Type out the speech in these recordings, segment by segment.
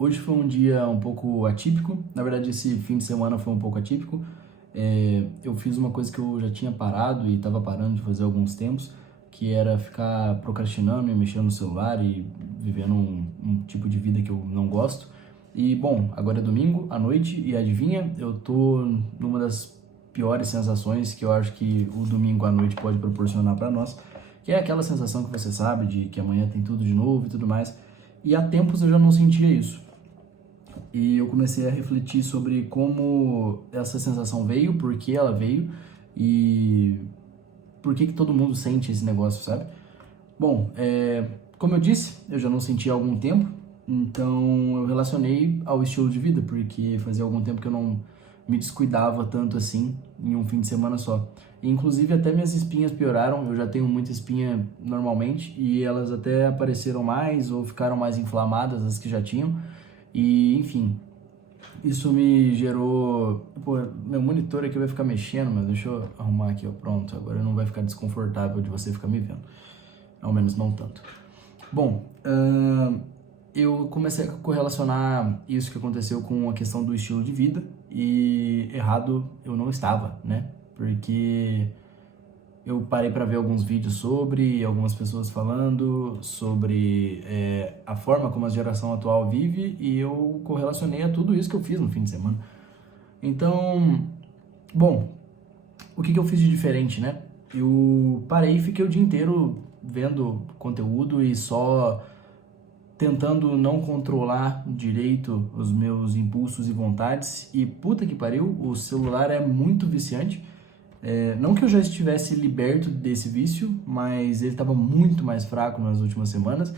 Hoje foi um dia um pouco atípico, na verdade esse fim de semana foi um pouco atípico. Eu fiz uma coisa que eu já tinha parado e estava parando de fazer há alguns tempos, que era ficar procrastinando e mexendo no celular e vivendo um tipo de vida que eu não gosto. E bom, agora é domingo à noite e adivinha, eu tô numa das piores sensações que eu acho que o domingo à noite pode proporcionar para nós, que é aquela sensação que você sabe de que amanhã tem tudo de novo e tudo mais. E há tempos eu já não sentia isso. E eu comecei a refletir sobre como essa sensação veio, por que ela veio e por que todo mundo sente esse negócio, sabe? Bom, como eu disse, eu já não sentia há algum tempo, então eu relacionei ao estilo de vida, porque fazia algum tempo que eu não me descuidava tanto assim em um fim de semana só. E, inclusive até minhas espinhas pioraram, eu já tenho muita espinha normalmente e elas até apareceram mais ou ficaram mais inflamadas, as que já tinham. E, enfim, isso me gerou... Pô, meu monitor aqui vai ficar mexendo, mas deixa eu arrumar aqui, ó, pronto. Agora não vai ficar desconfortável de você ficar me vendo. Ao menos não tanto. Bom, eu comecei a correlacionar isso que aconteceu com a questão do estilo de vida e errado eu não estava, né? Porque eu parei para ver alguns vídeos sobre, algumas pessoas falando sobre a forma como a geração atual vive e eu correlacionei a tudo isso que eu fiz no fim de semana. Então, bom, o que eu fiz de diferente, né? Eu parei e fiquei o dia inteiro vendo conteúdo e só tentando não controlar direito os meus impulsos e vontades. E puta que pariu, o celular é muito viciante. Não que eu já estivesse liberto desse vício, mas ele estava muito mais fraco nas últimas semanas.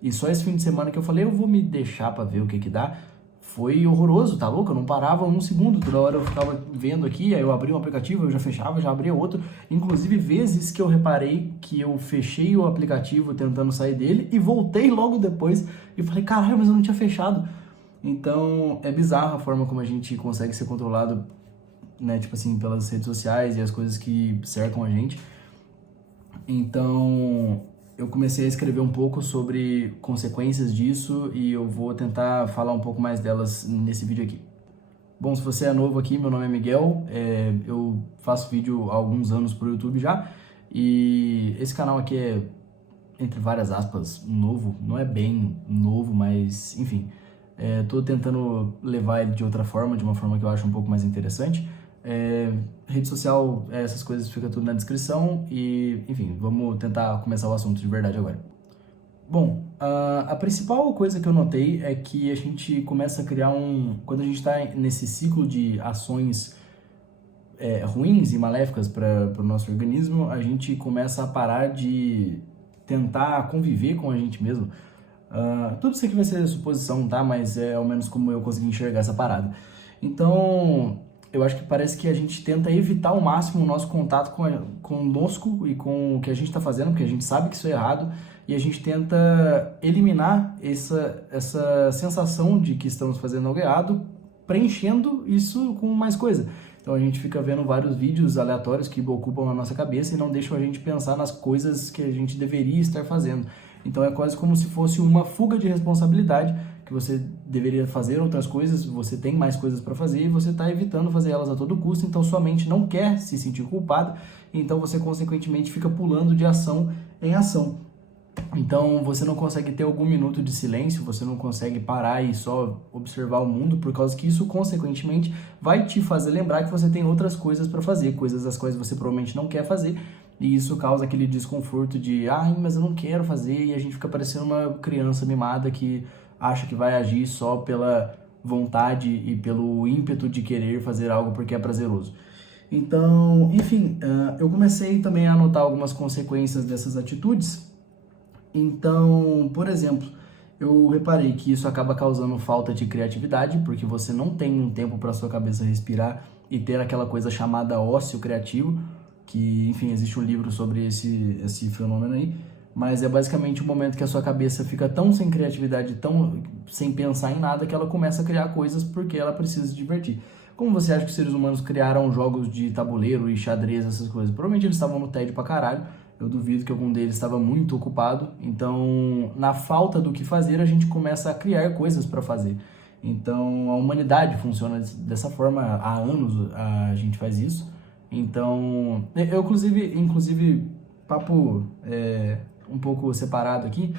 E só esse fim de semana que eu falei, eu vou me deixar para ver o que dá. Foi horroroso, tá louco? Eu não parava um segundo, toda hora eu ficava vendo aqui, aí eu abria um aplicativo, eu já fechava, já abria outro. Inclusive vezes que eu reparei que eu fechei o aplicativo tentando sair dele e voltei logo depois e falei, caralho, mas eu não tinha fechado. Então é bizarra a forma como a gente consegue ser controlado, né, tipo assim, pelas redes sociais e as coisas que cercam a gente. Então, eu comecei a escrever um pouco sobre consequências disso e eu vou tentar falar um pouco mais delas nesse vídeo aqui. Bom, se você é novo aqui, meu nome é Miguel, eu faço vídeo há alguns anos pro YouTube já e esse canal aqui é, entre várias aspas, novo, não é bem novo, mas enfim, tô tentando levar ele de outra forma, de uma forma que eu acho um pouco mais interessante. Rede social, essas coisas fica tudo na descrição e, enfim, vamos tentar começar o assunto de verdade agora. Bom, a principal coisa que eu notei é que a gente começa a criar quando a gente está nesse ciclo de ações ruins e maléficas para o nosso organismo, a gente começa a parar de tentar conviver com a gente mesmo. Tudo isso aqui vai ser suposição, tá? Mas é ao menos como eu consegui enxergar essa parada. Então, eu acho que parece que a gente tenta evitar ao máximo o nosso contato conosco e com o que a gente está fazendo, porque a gente sabe que isso é errado, e a gente tenta eliminar essa sensação de que estamos fazendo algo errado, preenchendo isso com mais coisa. Então a gente fica vendo vários vídeos aleatórios que ocupam a nossa cabeça e não deixam a gente pensar nas coisas que a gente deveria estar fazendo. Então é quase como se fosse uma fuga de responsabilidade, que você deveria fazer outras coisas, você tem mais coisas para fazer e você está evitando fazer elas a todo custo, então sua mente não quer se sentir culpada, então você consequentemente fica pulando de ação em ação. Então você não consegue ter algum minuto de silêncio, você não consegue parar e só observar o mundo, por causa que isso consequentemente vai te fazer lembrar que você tem outras coisas para fazer, coisas das quais você provavelmente não quer fazer, e isso causa aquele desconforto de, mas eu não quero fazer, e a gente fica parecendo uma criança mimada que acha que vai agir só pela vontade e pelo ímpeto de querer fazer algo porque é prazeroso. Então, enfim, eu comecei também a notar algumas consequências dessas atitudes. Então, por exemplo, eu reparei que isso acaba causando falta de criatividade, porque você não tem um tempo para sua cabeça respirar e ter aquela coisa chamada ócio criativo, que, enfim, existe um livro sobre esse fenômeno aí, mas é basicamente um momento que a sua cabeça fica tão sem criatividade, tão sem pensar em nada, que ela começa a criar coisas porque ela precisa se divertir. Como você acha que os seres humanos criaram jogos de tabuleiro e xadrez, essas coisas? Provavelmente eles estavam no tédio pra caralho, eu duvido que algum deles estava muito ocupado. Então, na falta do que fazer, a gente começa a criar coisas para fazer. Então, a humanidade funciona dessa forma, há anos a gente faz isso. Então, eu inclusive papo um pouco separado aqui,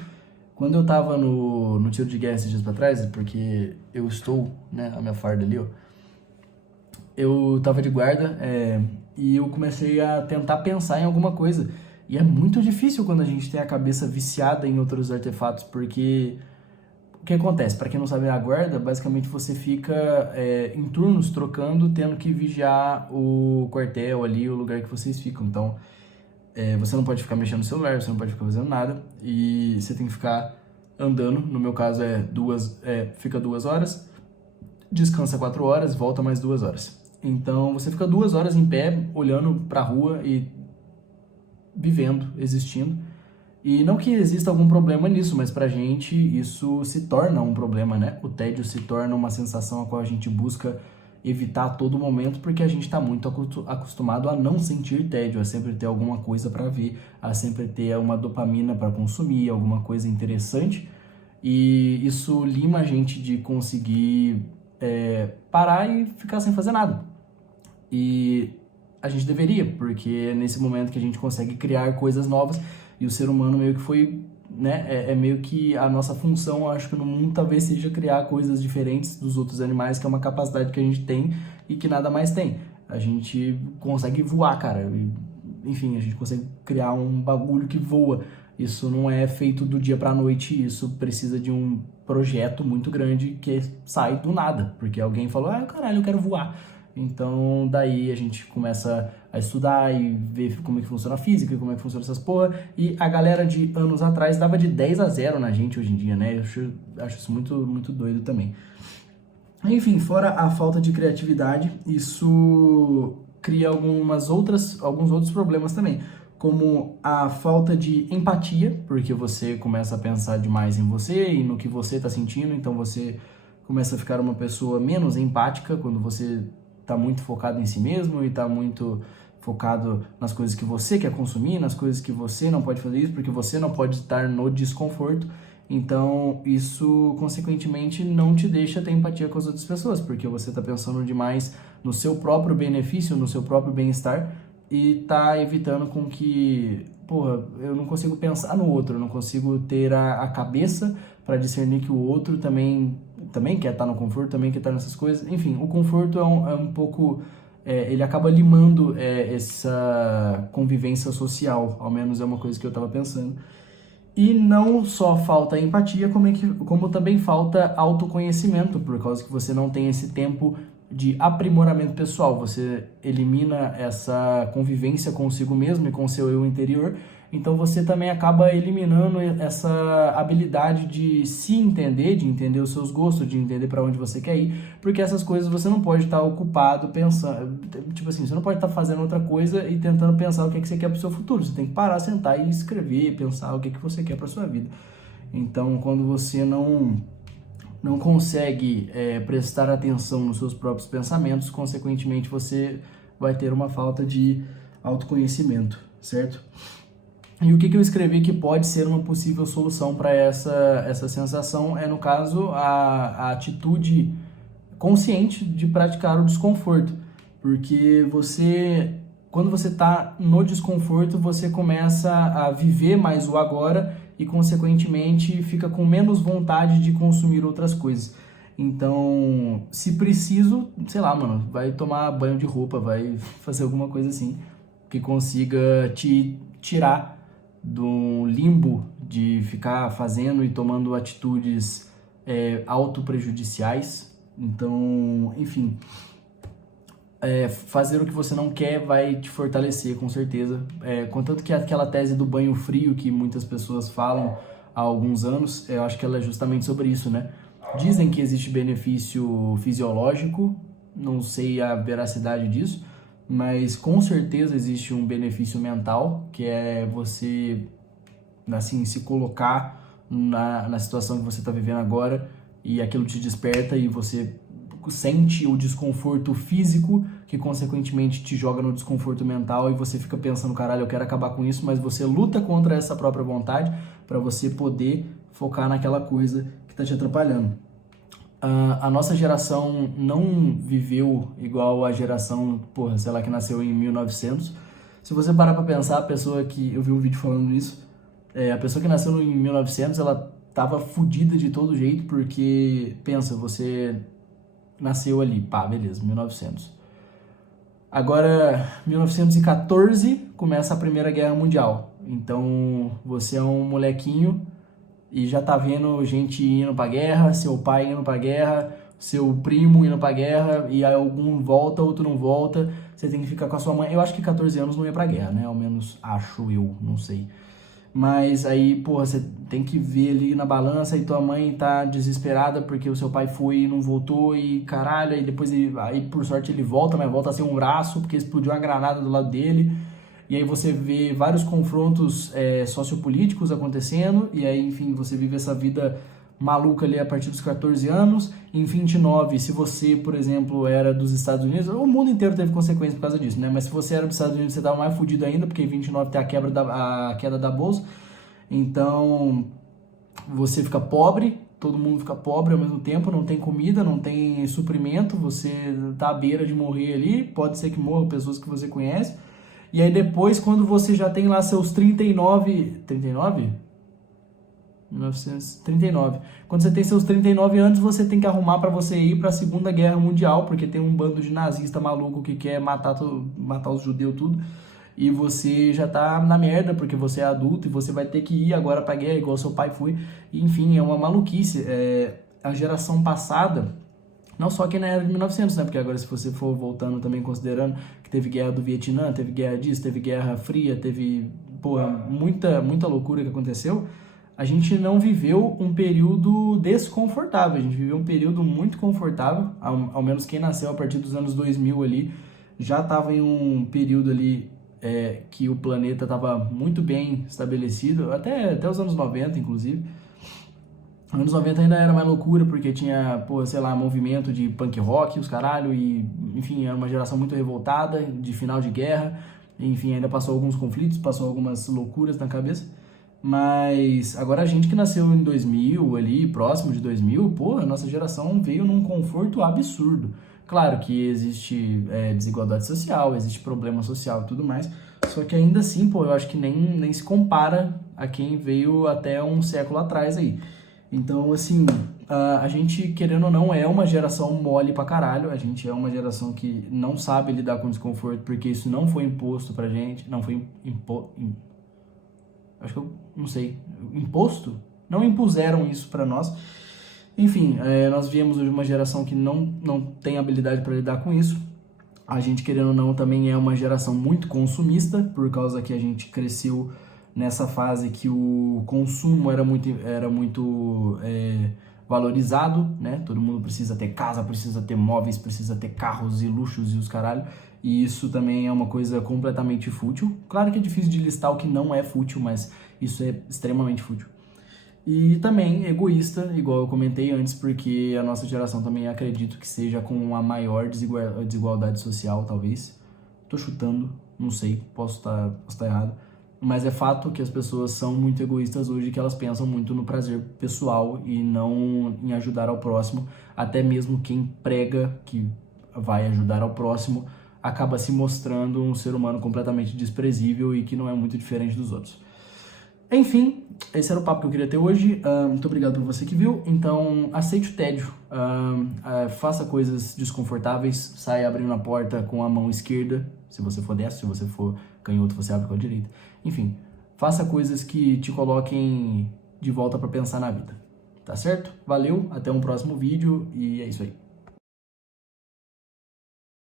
quando eu tava no tiro de guerra esses dias pra trás, porque eu estou, né, a minha farda ali, ó, eu tava de guarda e eu comecei a tentar pensar em alguma coisa. E é muito difícil quando a gente tem a cabeça viciada em outros artefatos, porque o que acontece? Para quem não sabe, a guarda, basicamente você fica em turnos trocando, tendo que vigiar o quartel ali, o lugar que vocês ficam. Então, você não pode ficar mexendo no celular, você não pode ficar fazendo nada, e você tem que ficar andando. No meu caso, fica 2 horas, descansa 4 horas, volta mais 2 horas. Então, você fica 2 horas em pé, olhando pra rua e vivendo, existindo. E não que exista algum problema nisso, mas pra gente isso se torna um problema, né? O tédio se torna uma sensação a qual a gente busca evitar a todo momento, porque a gente está muito acostumado a não sentir tédio, a sempre ter alguma coisa para ver, a sempre ter uma dopamina para consumir, alguma coisa interessante. E isso lima a gente de conseguir parar e ficar sem fazer nada. E a gente deveria, porque é nesse momento que a gente consegue criar coisas novas, e o ser humano meio que foi, né, meio que a nossa função, eu acho que no mundo talvez seja criar coisas diferentes dos outros animais, que é uma capacidade que a gente tem e que nada mais tem. A gente consegue voar, cara, enfim, a gente consegue criar um bagulho que voa. Isso não é feito do dia pra noite, isso precisa de um projeto muito grande que sai do nada, porque alguém falou, caralho, eu quero voar. Então, daí a gente começa a estudar e ver como é que funciona a física, como é que funciona essas porra. E a galera de anos atrás dava de 10-0 na gente hoje em dia, né? Eu acho isso muito, muito doido também. Enfim, fora a falta de criatividade, isso cria alguns outros problemas também, como a falta de empatia, porque você começa a pensar demais em você e no que você está sentindo, então você começa a ficar uma pessoa menos empática quando você está muito focado em si mesmo e está muito focado nas coisas que você quer consumir, nas coisas que você não pode fazer isso, porque você não pode estar no desconforto. Então, isso, consequentemente, não te deixa ter empatia com as outras pessoas, porque você está pensando demais no seu próprio benefício, no seu próprio bem-estar, e tá evitando com que, porra, eu não consigo pensar no outro, eu não consigo ter a cabeça para discernir que o outro também quer estar no conforto, também quer estar nessas coisas. Enfim, o conforto é um pouco... ele acaba limando essa convivência social, ao menos é uma coisa que eu estava pensando. E não só falta empatia, como também falta autoconhecimento, por causa que você não tem esse tempo de aprimoramento pessoal. Você elimina essa convivência consigo mesmo e com o seu eu interior, então você também acaba eliminando essa habilidade de se entender, de entender os seus gostos, de entender para onde você quer ir, porque essas coisas você não pode estar ocupado pensando, tipo assim, você não pode estar fazendo outra coisa e tentando pensar o que você quer para o seu futuro. Você tem que parar, sentar e escrever, pensar o que você quer para sua vida. Então, quando você não consegue prestar atenção nos seus próprios pensamentos, consequentemente você vai ter uma falta de autoconhecimento, certo? E o que eu escrevi que pode ser uma possível solução para essa sensação é, no caso, a atitude consciente de praticar o desconforto. Porque quando você está no desconforto, você começa a viver mais o agora e, consequentemente, fica com menos vontade de consumir outras coisas. Então, se preciso, sei lá, mano, vai tomar banho de roupa, vai fazer alguma coisa assim que consiga te tirar do limbo de ficar fazendo e tomando atitudes autoprejudiciais. Então, enfim, fazer o que você não quer vai te fortalecer, com certeza. Contanto que aquela tese do banho frio que muitas pessoas falam há alguns anos, eu acho que ela é justamente sobre isso, né? Dizem que existe benefício fisiológico, não sei a veracidade disso, mas com certeza existe um benefício mental, que é você, assim, se colocar na situação que você está vivendo agora e aquilo te desperta e você sente o desconforto físico, que consequentemente te joga no desconforto mental e você fica pensando, caralho, eu quero acabar com isso, mas você luta contra essa própria vontade para você poder focar naquela coisa que está te atrapalhando. A nossa geração não viveu igual a geração, porra, sei lá, que nasceu em 1900. Se você parar pra pensar, a pessoa que... Eu vi um vídeo falando isso. A pessoa que nasceu em 1900, ela tava fodida de todo jeito, porque, pensa, você nasceu ali, pá, beleza, 1900. Agora, 1914, começa a Primeira Guerra Mundial. Então, você é um molequinho e já tá vendo gente indo pra guerra, seu pai indo pra guerra, seu primo indo pra guerra, e aí algum volta, outro não volta, você tem que ficar com a sua mãe. Eu acho que 14 anos não ia pra guerra, né? Ao menos acho eu, não sei. Mas aí, porra, você tem que ver ali na balança e tua mãe tá desesperada porque o seu pai foi e não voltou e caralho, aí depois aí por sorte ele volta, mas volta a ser um braço porque explodiu uma granada do lado dele. E aí você vê vários confrontos sociopolíticos acontecendo, e aí, enfim, você vive essa vida maluca ali a partir dos 14 anos. Em 29, se você, por exemplo, era dos Estados Unidos, o mundo inteiro teve consequências por causa disso, né? Mas se você era dos Estados Unidos, você estava mais fudido ainda, porque em 29 tem a queda da bolsa. Então, você fica pobre, todo mundo fica pobre ao mesmo tempo, não tem comida, não tem suprimento, você tá à beira de morrer ali, pode ser que morram pessoas que você conhece. E aí depois, quando você já tem lá seus 39... 39? 1939. Quando você tem seus 39 anos, você tem que arrumar para você ir para a Segunda Guerra Mundial, porque tem um bando de nazista maluco que quer matar os judeus tudo. E você já tá na merda, porque você é adulto e você vai ter que ir agora pra guerra, igual seu pai foi. E, enfim, é uma maluquice. A geração passada... Não só aqui na era de 1900, né? Porque agora se você for voltando também considerando que teve guerra do Vietnã, teve guerra disso, teve guerra fria, teve, porra, muita loucura que aconteceu. A gente não viveu um período desconfortável, a gente viveu um período muito confortável, ao menos quem nasceu a partir dos anos 2000 ali, já estava em um período ali que o planeta estava muito bem estabelecido, até os anos 90, inclusive. Nos anos 90 ainda era mais loucura, porque tinha, pô, sei lá, movimento de punk rock, os caralho, e, enfim, era uma geração muito revoltada, de final de guerra, enfim, ainda passou alguns conflitos, passou algumas loucuras na cabeça, mas agora a gente que nasceu em 2000, ali, próximo de 2000, pô, a nossa geração veio num conforto absurdo. Claro que existe desigualdade social, existe problema social e tudo mais, só que ainda assim, pô, eu acho que nem se compara a quem veio até um século atrás aí. Então, assim, a gente, querendo ou não, é uma geração mole pra caralho. A gente é uma geração que não sabe lidar com desconforto, porque isso não foi imposto pra gente. Não foi acho que eu não sei. Imposto? Não impuseram isso pra nós. Enfim, nós viemos hoje uma geração que não tem habilidade pra lidar com isso. A gente, querendo ou não, também é uma geração muito consumista, por causa que a gente cresceu nessa fase que o consumo era muito valorizado, né? Todo mundo precisa ter casa, precisa ter móveis, precisa ter carros e luxos e os caralho. E isso também é uma coisa completamente fútil. Claro que é difícil de listar o que não é fútil, mas isso é extremamente fútil. E também egoísta, igual eu comentei antes, porque a nossa geração também acredito que seja com a maior desigualdade social, talvez. Tô chutando, não sei, posso estar errado. Mas é fato que as pessoas são muito egoístas hoje, que elas pensam muito no prazer pessoal e não em ajudar ao próximo. Até mesmo quem prega que vai ajudar ao próximo acaba se mostrando um ser humano completamente desprezível e que não é muito diferente dos outros. Enfim, esse era o papo que eu queria ter hoje. Muito obrigado por você que viu. Então, aceite o tédio. Faça coisas desconfortáveis. Saia abrindo a porta com a mão esquerda. Se você for destro, se você for canhoto, você abre com a direita. Enfim, faça coisas que te coloquem de volta para pensar na vida. Tá certo? Valeu, até um próximo vídeo e é isso aí.